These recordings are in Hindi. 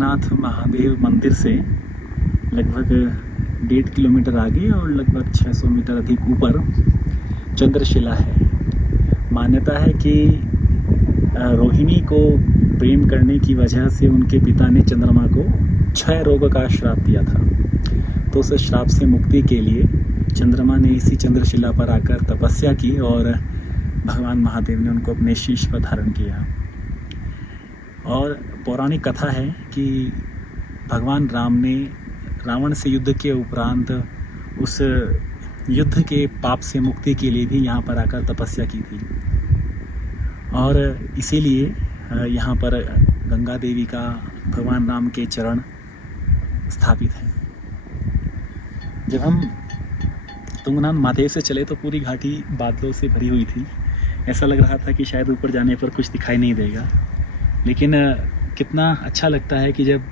तुंगनाथ महादेव मंदिर से लगभग 1.5 किलोमीटर आगे और लगभग 600 मीटर अधिक ऊपर चंद्रशिला है। मान्यता है कि रोहिणी को प्रेम करने की वजह से उनके पिता ने चंद्रमा को क्षय रोग का श्राप दिया था। तो उस श्राप से मुक्ति के लिए चंद्रमा ने इसी चंद्रशिला पर आकर तपस्या की और भगवान महादेव ने उनको अपने शीश पर धारण किया। और पौराणिक कथा है कि भगवान राम ने रावण से युद्ध के उपरांत उस युद्ध के पाप से मुक्ति के लिए भी यहाँ पर आकर तपस्या की थी और इसीलिए यहाँ पर गंगा देवी का भगवान राम के चरण स्थापित हैं। जब हम तुंगनाथ महादेव से चले तो पूरी घाटी बादलों से भरी हुई थी। ऐसा लग रहा था कि शायद ऊपर जाने पर कुछ दिखाई नहीं देगा, लेकिन कितना अच्छा लगता है कि जब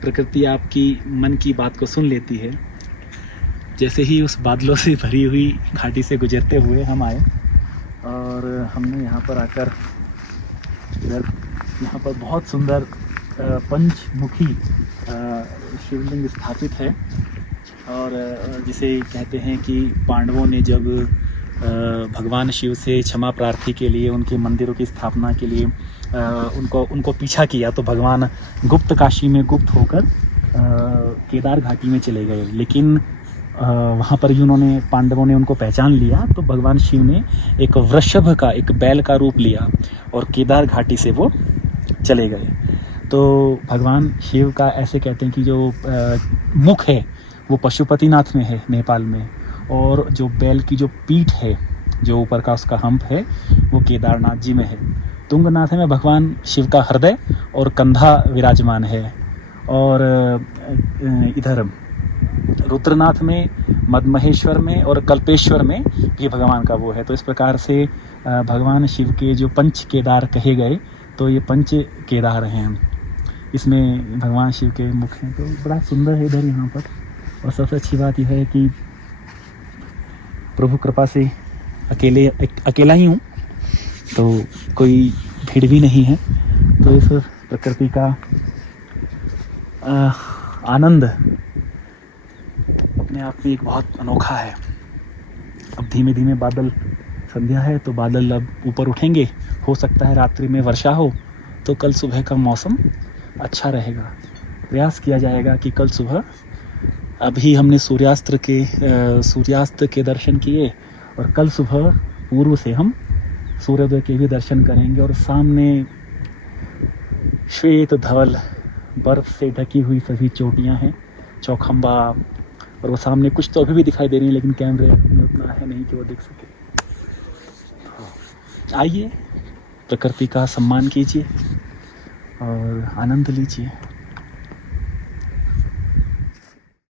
प्रकृति आपकी मन की बात को सुन लेती है। जैसे ही उस बादलों से भरी हुई घाटी से गुजरते हुए हम आए और हमने यहाँ पर आकर यहाँ पर बहुत सुंदर पंचमुखी शिवलिंग स्थापित है और जिसे कहते हैं कि पांडवों ने जब भगवान शिव से क्षमा प्रार्थी के लिए उनके मंदिरों की स्थापना के लिए उनको पीछा किया तो भगवान गुप्त काशी में गुप्त होकर केदार घाटी में चले गए। लेकिन वहाँ पर ही उन्होंने पांडवों ने उनको पहचान लिया तो भगवान शिव ने एक वृषभ का एक बैल का रूप लिया और केदार घाटी से वो चले गए। तो भगवान शिव का ऐसे कहते हैं कि जो मुख है वो पशुपतिनाथ में है नेपाल में, और जो बैल की जो पीठ है जो ऊपर का उसका हम्प है वो केदारनाथ जी में है। तुंगनाथ में भगवान शिव का हृदय और कंधा विराजमान है और इधर रुद्रनाथ में, मदमहेश्वर में और कल्पेश्वर में भी भगवान का वो है। तो इस प्रकार से भगवान शिव के जो पंच केदार कहे गए तो ये पंच केदार हैं। इसमें भगवान शिव के मुख हैं तो बड़ा सुंदर है इधर यहाँ पर। और सबसे अच्छी बात यह है कि प्रभु कृपा से अकेला ही हूँ तो कोई भीड़ भी नहीं है। तो इस प्रकृति का आनंद अपने आप में एक बहुत अनोखा है। अब धीमे धीमे बादल, संध्या है तो बादल अब ऊपर उठेंगे। हो सकता है रात्रि में वर्षा हो तो कल सुबह का मौसम अच्छा रहेगा। प्रयास किया जाएगा कि कल सुबह, अभी हमने सूर्यास्त के दर्शन किए और कल सुबह पूर्व से हम सूर्योदय के भी दर्शन करेंगे। और सामने श्वेत धवल बर्फ से ढकी हुई सभी चोटियां हैं, चौखंबा, और वो सामने कुछ तो अभी भी दिखाई दे रही है लेकिन कैमरे में उतना है नहीं कि वो दिख सके। आइए प्रकृति का सम्मान कीजिए और आनंद लीजिए।